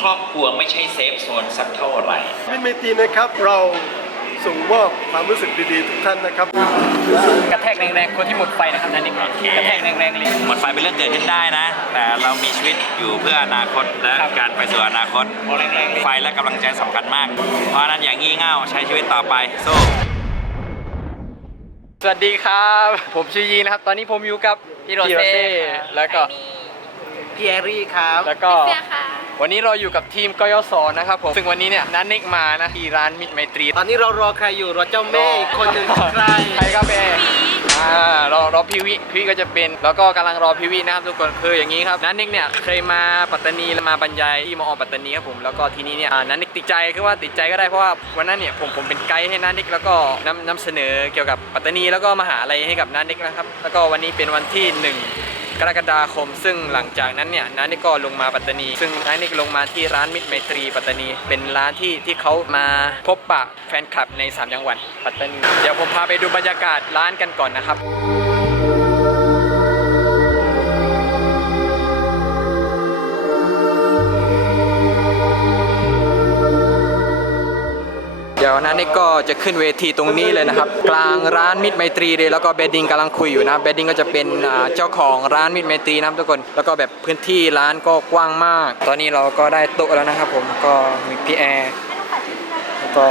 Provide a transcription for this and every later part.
ครอบครัวไม่ใช่เซฟโซนสักเท่าไหร่มิตรไมตรีนะครับ เราส่งมอบความรู้สึกดีๆ ทุกท่านนะครับ กระแทกแรงๆ คนที่หมดไฟนะครับนั่นนี่กระแทกแรงๆเลยหมดไฟเป็นเรื่องเกิดขึ้นได้นะ แต่เรามีชีวิตอยู่เพื่ออนาคตและครับการไปสู่อนาคตโอ้แรงๆเลยไฟและกำลังใจสำคัญมาก เพราะฉะนั้นอย่างงี่เง่าใช้ชีวิตต่อไปสู้สวัสดีครับ ผมชื่อยีนะครับ ตอนนี้ผมอยู่กับพี่โรเซ่แล้วก็พี่แอรี่ครับ แล้วก็ วันนี้เราอยู่กับทีมกยศนะครับผมซึ่งวันนี้เนี่ยนันเน็กมานะที่ร้านมิตรไมตรีตอนนี้เรารอใครอยู่รอเจ้าแม่อีกคนหนึ่งใครใครครับแม่อ่ารอรอพี่วิพี่วิก็จะเป็นแล้วก็กำลังรอพี่วินะครับทุกคนคืออย่างนี้ครับนันเน็กเนี่ยเคยมาปัตตานีแล้วมาบรรยายที่มอปัตตานีครับผมแล้วก็ทีนี้เนี่ยอ่านันเน็กติดใจคือว่าติดใจก็ได้เพราะว่าวันนั้นเนี่ยผมผมเป็นไกด์ให้นันเน็กแล้วก็นำนำเสนอเกี่ยวกับปัตตานีแล้วก็มหาอะไรให้กับนันเน็กนะครับแล้วก็วันนี้เป็นวันที่หนึ่ง กรกฎาคม ซึ่งหลังจากนั้นเนี่ยน้านี่ก็ลงมาปัตตานี ซึ่งน้านี่ลงมาที่ร้านมิตรไมตรีปัตตานี เป็นร้านที่ที่เขามาพบปะแฟนคลับใน 3 จังหวัดปัตตานี เดี๋ยวผมพาไปดูบรรยากาศร้านกันก่อนนะครับ ดี๋ยวนะนี่ก็จะขึ้นเวทีตรงนี้เลยนะครับ กลางร้านมิตรไมตรีเลยแล้วก็เบดดิ้งกำลังคุยอยู่นะเบดดิ้งก็จะเป็นเจ้าของร้านมิตรไมตรีนะครับทุกคน แล้วก็แบบพื้นที่ร้านก็กว้างมาก ตอนนี้เราก็ได้โต๊ะแล้วนะครับผมก็มีพี่แอร์แล้วก็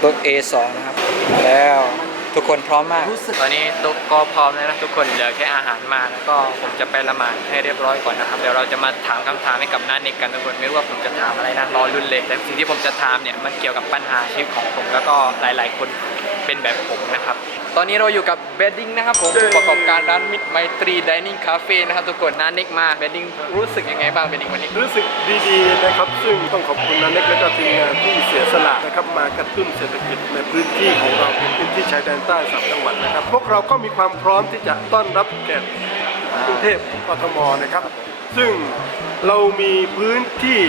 โต๊ะ A2 นะครับแล้ว ทุกคนพร้อมมาก ตอนนี้ตุ๊กก็พร้อมแล้วนะทุกคนเหลือแค่อาหารมาแล้วก็ผมจะไปละหมาดให้เรียบร้อยก่อนนะครับเดี๋ยวเราจะมาถามคำถามให้กับน้าเน็กกันทุกคนไม่รู้ว่าผมจะถามอะไรนะรอรุ่นเลยแต่สิ่งที่ผมจะถามเนี่ยมันเกี่ยวกับปัญหาชีวิตของผมแล้วก็หลาย ๆ คนเป็นแบบผมนะครับ ตอนนี้เราอยู่กับเบดดิ้งนะครับผมผู้ประกอบการร้านมิตรไมตรีดิเนิ่งคาเฟ่นะครับทุกคนน้าเน็กมาเบดดิ้งรู้สึกยังไงบ้างเบดดิ้งวันนี้ รู้สึกดีๆนะครับ ซึ่งต้องขอบคุณนันเน็กและก็ทีมงานที่เสียสละนะครับมากระตุ้นเศรษฐกิจในพื้นที่ของเราเป็นพื้นที่ชายแดนใต้สามจังหวัดนะครับ พวกเราก็มีความพร้อมที่จะต้อนรับแขกกรุงเทพกทมนะครับ ซึ่งเรามีพื้นที่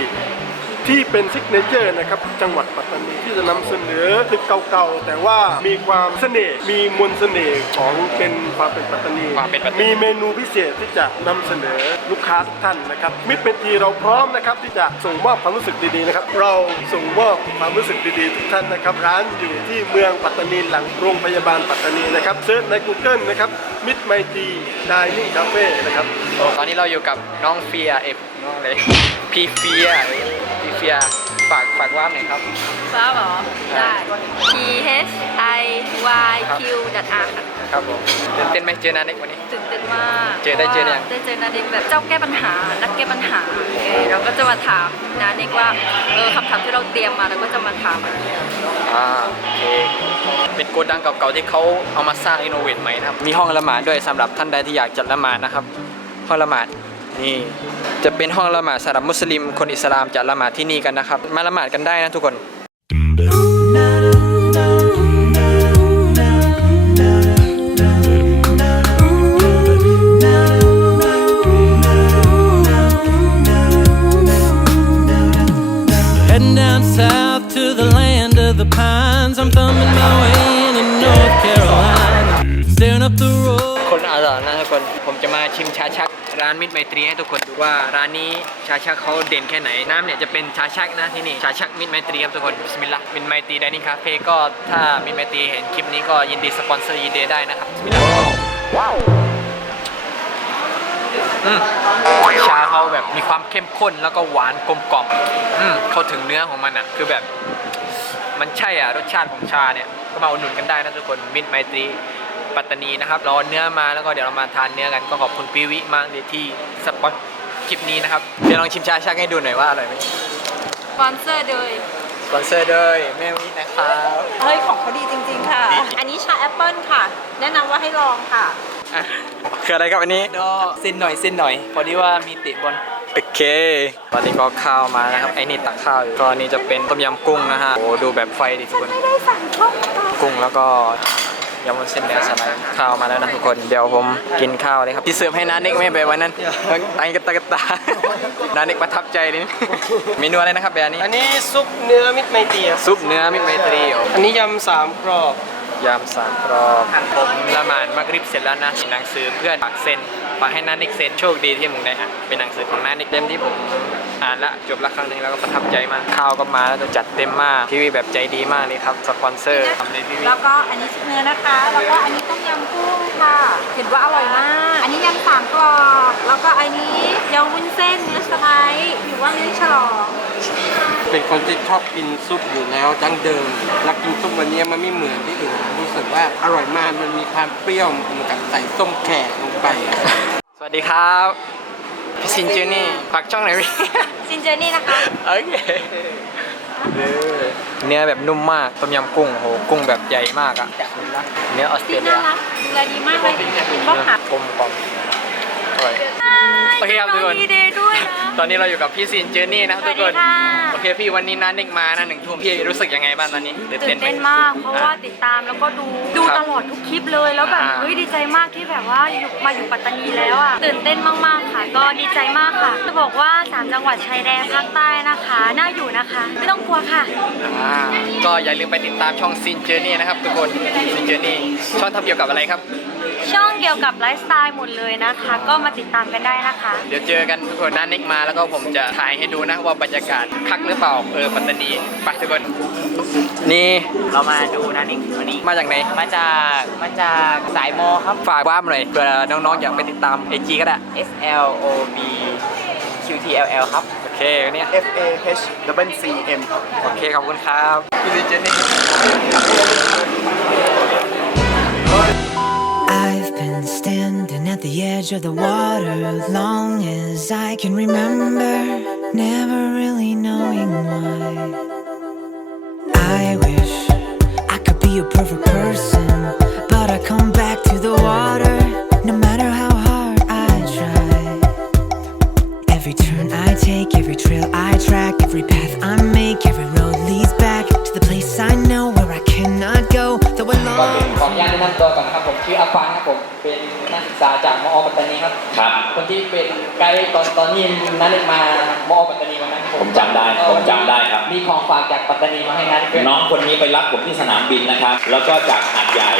ที่เป็นซิกเนเจอร์นะครับจังหวัดปัตตานีที่จะนำเสนอตึกเก่าๆแต่ว่ามีความเสน่ห์มีมนต์เสน่ห์ของเป็นความเป็นปัตตานีความเป็นปัตตานี มีเมนูพิเศษที่จะนำเสนอลูกค้าทุกท่านนะครับมิตรเป็นทีเราพร้อมนะครับที่จะส่งมอบความรู้สึกดีๆนะครับเราส่งมอบความรู้สึกดีๆทุกท่านนะครับร้านอยู่ที่เมืองปัตตานีหลังโรงพยาบาลปัตตานีนะครับเซิร์ชใน Google นะครับมิตรไมตรีดินิ่งคาเฟ่นะครับตอนนี้เราอยู่กับน้องเฟียเอฟน้องอะไรพี่เฟีย พี่เฟียฝากฝากว่าหน่อยครับ ฟ้าเหรอ ได้ P H I Y Q ดัดอาค่ะครับผมตื่นเต้นไหมเจอน้าเน็กวันนี้ ตื่นเต้นมากเจอได้เจอยังได้เจอนาเด็กแบบเจ้าแก้ปัญหา นักแก้ปัญหาเออเราก็จะมาถามนาเด็กว่า เออคำถามที่เราเตรียมมาเราก็จะมาถามอ่าโอเคเป็นโกดังเก่าๆที่เขาเอามาสร้างอินโนเวทใหม่นะครับมีห้องละหมาดด้วยสำหรับท่านใดที่อยากจัดละหมาดนะครับห้องละหมาด นี่จะเป็นห้องละหมาดสำหรับมุสลิม คนอิสลามจะละหมาดที่นี่กันนะครับ มาละหมาดกันได้นะทุกคน ตรไมตรีให้ทุกคนดูว่าร้านนี้ชาชักเขาเด่นแค่ไหนน้ำเนี่ยจะเป็นชาชักนะที่นี่ชาชักมิตรไมตรีครับทุกคนบิสมิลลาห์มิตรไมตรีไดนิ่งคาเฟ่ก็ถ้ามิตรไมตรีเห็นคลิปนี้ก็ยินดีสปอนเซอร์ยีเดย์ได้นะครับบิสมิลลาห์ว้าวชาเขาแบบมีความเข้มข้นแล้วก็หวานกลมกล่อมอืมเข้าถึงเนื้อของมันอะคือแบบมันใช่อะรสชาติของชาเนี่ยก็มาอุดหนุนกันได้นะทุกคนมิตรไมตรี ปัตตานีนะครับรอเนื้อมาแล้วก็เดี๋ยวเรามาทานเนื้อกันก็ขอบคุณปีวิมากเลยที่สปอนคลิปนี้นะครับเดี๋ยวลองชิมชาชักให้ดูหน่อยว่าอร่อยไหมสปอนเซอร์โดยสปอนเซอร์ด้วยแม่วินะครับ เฮ้ยของเขาดีจริง ๆ ค่ะอันนี้ชาแอปเปิลค่ะ แนะนำว่าให้ลองค่ะ อะคืออะไรครับอันนี้ ก็เส้นหน่อยเส้นหน่อย พอดีว่ามีเตะบอลโอเค ตอนนี้ก็ข้าวมานะครับ ไอ้นี่ตักข้าวอยู่ก็อันนี่จะเป็นต้มยำกุ้งนะฮะ โอ้ดูแบบไฟดิทุกคน ไม่ได้สั่งข้าวตากุ้งแล้วก็ ยำวุ้นเส้นเนื้อสไลด์ข้าวมาแล้วนะทุกคนเดี๋ยวผมกินข้าวเลยครับที่เสิร์ฟให้น้าเน็กไม่ไปวันนั้นตังกะตะกะตาน้าเน็กประทับใจเลยเมนูอะไรนะครับแบบนี้ อันนี้ซุปเนื้อมิตรไมตรีครับซุปเนื้อมิตรไมตรีโอ้อันนี้ยำสามกรอบยำสามกรอบผมละหมาดมักริบเสร็จแล้วนะมีหนังสือเพื่อนฝากเซ็น ฝากให้น้าเน็กเซ็นโชคดีที่มึงได้อ่านเป็นหนังสือของน้าเน็กเล่มที่ผมอ่านละจบละครั้งหนึ่งแล้วก็ประทับใจมากข้าวก็มาแล้วก็จัดเต็มมากพี่วีแบบใจดีมากเลยครับสปอนเซอร์ทำเลยพี่วีแล้วก็อันนี้ซุปเนื้อนะคะ แล้วก็อันนี้ต้มยำกุ้งค่ะเห็นว่าอร่อยมาก อันนี้ยำสามกรอบแล้วก็อันนี้ยำวุ้นเส้นเนื้อสไลด์หรือว่าเนื้อฉลองเป็นคนที่ชอบกินซุปอยู่แล้วดั้งเดิมแล้วกินซุปวันนี้มันไม่เหมือนที่อื่นรู้สึกว่าอร่อยมากมันมีความเปรี้ยวเหมือนกับใส่ส้มแขกลง ไป สวัสดีครับพี่ซินเจนี่ฝากช่องหน่อยพี่ ซินเจอนี่นะคะ โอเคเนื้อแบบนุ่มมาก ต้มยำกุ้งโหกุ้งแบบใหญ่มากอะเนื้อออสเตรพี่เลีน่ายรักดูแลดีมากเลยคุณพ่อค่ะกลมกล่อมอ ร่อยโอเคครับทุกคนดีเดย์ด้วยนะตอนนี้เราอยู่กับพี่ซินเจนี่นะครับทุกคนสวัสดีค่ะโอเคพี่วันนี้นัดเด็กมานะหนึ่งทุ่มพี่รู้สึกยังไงบ้างตอนนี้ตื่นตื่เต้นนไหมเต้นมากเพราะว่าติดตามแล้วก็ดูดูครับตลอดทุกคลิปเลยแล้วแบบอ่าเฮ้ยดีใจมากที่แบบว่าอยู่มาอยู่ปัตตานีแล้วอะตื่นเต้นมากๆค่ะ ก็ดีใจมากค่ะจะบอกว่าสามจังหวัดชายแดนภาคใต้นะคะน่าอยู่นะคะ ไม่ต้องกลัวค่ะอ่าก็อย่าลืมไปติดตามช่องซินเจนี่นะครับทุกคนซินเจนี่ช่องทำเกี่ยวกับอะไรครับ ช่องเกี่ยวกับไลฟ์สไตล์หมดเลยนะคะ ก็มาติดตามกันได้นะคะ เดี๋ยวเจอกันทุกคนนัดเน็กมาแล้วก็ผมจะถ่ายให้ดูนะว่าบรรยากาศคักหรือเปล่าเออปัตตานีไปทุกคนนี่เรามาดูนะนิกวันนี้ มาจากไหน มาจากมาจากสายมอครับ ฝากว่าหน่อยเผื่อน้องๆอยากไปติดตามไอจีก็ได้ S L O B Q T L L ครับ โอเคเนี่ย F A H W C M ครับ โอเคขอบคุณครับพี่ซินเจนี่ edge of the water long as I can remember, never really knowing why. I wish I could be a perfect นะครับผมชื่ออาฟานครับผมเป็นนักศึกษาจากมอปัตตานีครับ ครับ คนที่เป็นไกด์ตอนตอนที่นัดเด็กมามอปัตตานีวันนั้นผมจำได้ผมจำได้ครับ มีของฝากจากปัตตานีมาให้นัดด้วยน้องคนนี้ไปรับผมที่สนามบินนะครับ แล้วก็จากหาดใหญ่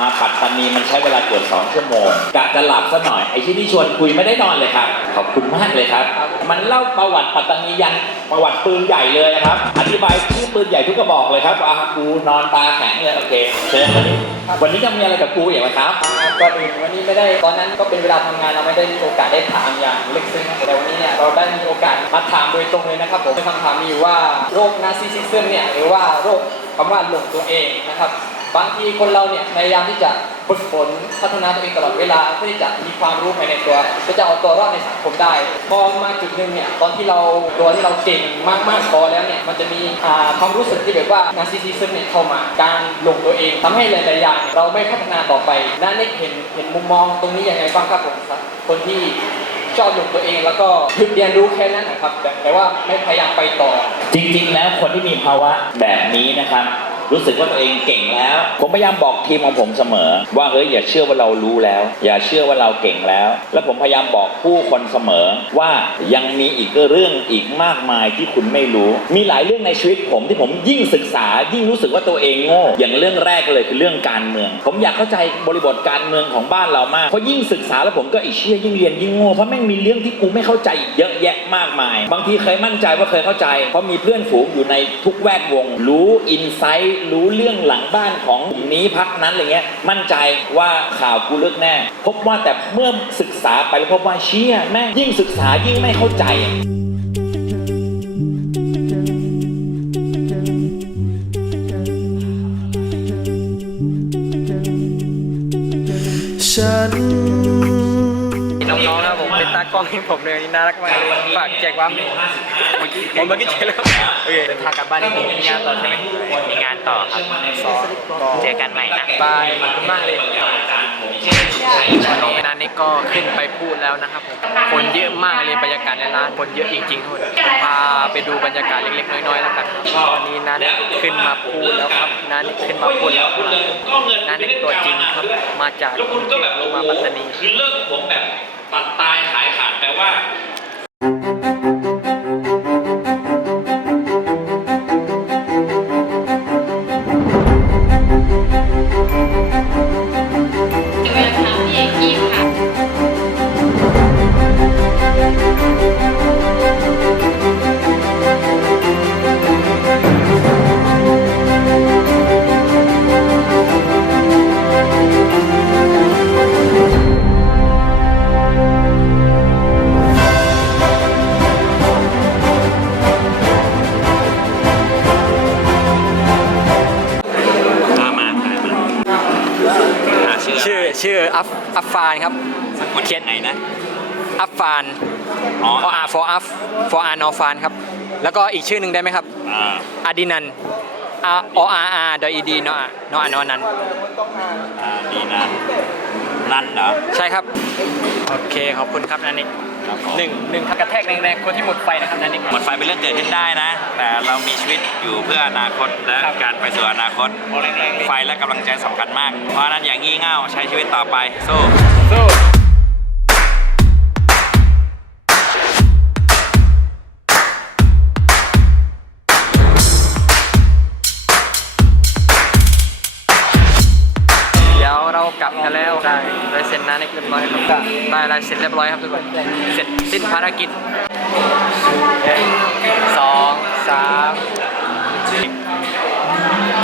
มาปัตตานีมันใช้เวลาเกือบสองชั่วโมงกะจะหลับซะหน่อยไอ้ที่ที่ชวนคุยไม่ได้นอนเลยครับขอบคุณมากเลยครับ มันเล่าประวัติปัตตานียันประวัติปืนใหญ่เลยครับ อธิบายชื่อปืนใหญ่ทุกกระบอกเลยครับอากูนอนตาแข็งเลยโอเคเชิญวันนี้วันนี้จะมีอะไรกับกูอย่างไรครับก่อนอื่นวันนี้ไม่ได้ตอนนั้นก็เป็นเวลาทำงานเราไม่ได้มีโอกาสได้ถามอย่างลึกซึ้งแต่วันนี้เนี่ยเราได้มีโอกาสมาถามโดยตรงเลยนะครับผมคำถามมีอยู่ว่าโรคนาซิสซิซึมเนี่ยหรือว่าโรคคำว่าหลงตัวเองนะครับ บางทีคนเราเนี่ยพยายามที่จะฝึกฝนพัฒนาตัวเองตลอดเวลาเพื่อที่จะมีความรู้ภายในตัวเพื่อจะเอาตัวรอดในสังคมได้ พอมาจุดหนึ่งเนี่ยตอนที่เราตัวที่เราเก่งมากๆพอแล้วเนี่ยมันจะมีความรู้สึกที่แบบว่านาซิซิซึมเนี่ยเข้ามาการหลงตัวเองทำให้หลายๆอย่างเราไม่พัฒนาต่อไปน่าเน็กเห็นเห็นมุมมองตรงนี้ยังไงบ้างครับผมครับคนที่ชอบหลงตัวเองแล้วก็หยุดเรียนรู้แค่นั้นนะครับแต่ว่าไม่พยายามไปต่อ จริง ๆ แล้วคนที่มีภาวะแบบนี้นะครับ รู้สึกว่าตัวเองเก่งแล้ว ผมพยายามบอกทีมของผมเสมอ ว่าเฮ้ยอย่าเชื่อว่าเรารู้แล้ว อย่าเชื่อว่าเราเก่งแล้ว แล้วผมพยายามบอกผู้คนเสมอ ว่ายังมีอีกเรื่องอีกมากมายที่คุณไม่รู้ มีหลายเรื่องในชีวิตผมที่ผมยิ่งศึกษา ยิ่งรู้สึกว่าตัวเองโง่ อย่างเรื่องแรกเลยคือเรื่องการเมือง ผมอยากเข้าใจบริบทการเมืองของบ้านเรามากเพราะยิ่งศึกษาแล้วผมก็อีเชี่ยยิ่งเรียนยิ่งโง่เพราะแม่งมีเรื่องที่กูไม่เข้าใจเยอะแยะมากมาย บางทีเคยมั่นใจว่าเคยเข้าใจ เพราะมีเพื่อนฝูงอยู่ในทุกแวดวง รู้อินไซต์รู้เรื่องหลังบ้านของกลุ่มนี้พักนั้นอะไรเงี้ยมั่นใจว่าข่าวกูเลิกแน่ พบว่าแต่เมื่อศึกษาไปแล้วพบว่าเชี่ยแม่งยิ่งศึกษายิ่งไม่เข้าใจน้องๆนะครับผมเป็นตากล้องให้ผมเลยวันนี่น่ารักมากเลยฝากแจกความนี่เมื่อกี้ผมเมื่อกี้เจอแล้ว โอเคเดินทางกลับบ้านนี่มีงานต่อใช่ไหมมีงานต่อครับซ้อมเจอกันใหม่นะบายขอบคุณมากเลยน้องเวลานี้ก็ขึ้นไปพูดแล้วนะครับผมคนเยอะมากเลยบรรยากาศในร้านคนเยอะจริงๆทุกคนผมพาไปดูบรรยากาศเล็กๆน้อยๆแล้วกันวันนี้นันขึ้นมาพูดแล้วครับนันขึ้นมาพูดแล้วครับนันตัวจริงครับมาจากกรุงเทพมาปัตตานีคือเลิกผมแบบตัดตายขายขาดแปลว่าานครับเขียนไหนนะอัฟฟานอ๋อ for R for F for R นอฟานครับ แล้วก็อีกชื่อหนึ่งได้ไหมครับอ่าอาดินัน R O R R ดอีดีนอนอานอนันอ่าดีนะนั่นเหรอใช่ครับ โอเคขอบคุณครับนันนิกครับผม หนึ่งหนึ่งกระแทกแรงๆคนที่หมดไฟนะครับนันนิกหมดไฟเป็นเรื่องเกิดขึ้นได้นะ แต่เรามีชีวิตอยู่เพื่ออนาคตและครับการไปสู่อนาคตไฟและกำลังใจสำคัญมาก เพราะฉะนั้นอย่างงี่เง่าใช้ชีวิตต่อไปสู้สู้เดี๋ยวเรากลับกันแล้วได้ลายเซ็นนานิกเรียบร้อยครับได้ลายเซ็นเรียบร้อยครับทุกคน เสร็จสิ้นภารกิจสองสามสี่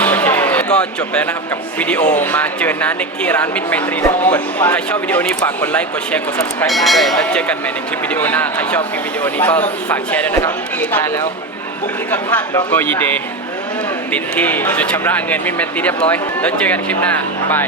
โอเคก็จบไปแล้วนะครับกับวิดีโอมาเจอน้าเน็กที่ร้านมิตรไมตรีนทุกคนใครชอบวิดีโอนี้ฝากกดไลค์กดแชร์กด subscribe ด้วยแล้วเจอกันใหม่ในคลิปวิดีโอหน้าใครชอบคลิปวิดีโอนี้ก็ฝากแชร์ด้วยนะครับได้แล้วแล้วก็ยีเดย์ติดที่จุดชำระเงินมิตรไมตรีเรียบร้อย แล้วเจอกันคลิปหน้าบาย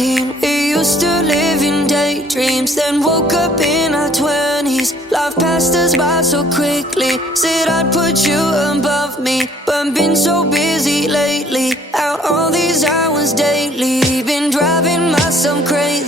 19, we used to live in daydreams, then woke up in our 20s. Life passed us by so quickly. Said I'd put you above me, but been so busy lately. Out all these hours daily, been driving myself crazy.